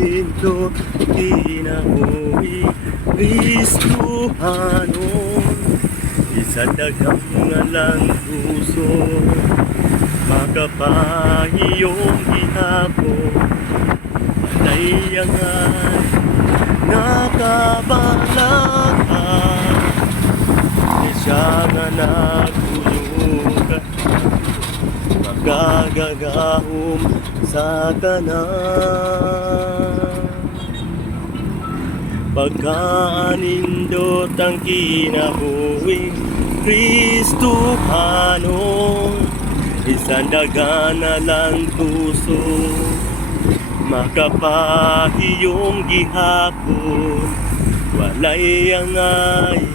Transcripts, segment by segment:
Hinto kinabuhi Kristuhanon isadagang ngalang puso makapahiyong ihapon palayangan nakabalakan siya nga nagtulungan magagagahom sa tanan pagkaanindot ang kinabuhi Kristuhanon isandagan na lang puso makapahiyong gihapon walay angay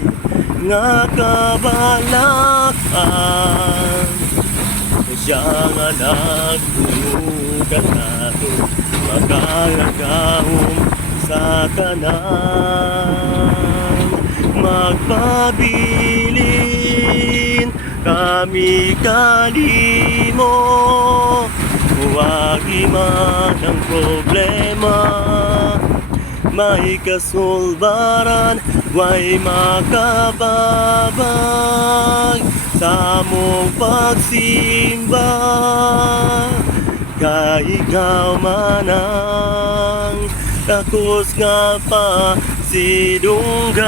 nga kabalakan siya nga nagtulugan nato magagahom sa tanan magpabilin kami kanimo huwag man ang problema may kasulbaran way makababag sa mong pagsimba kay ikaw manang takos nga pa si Dunggan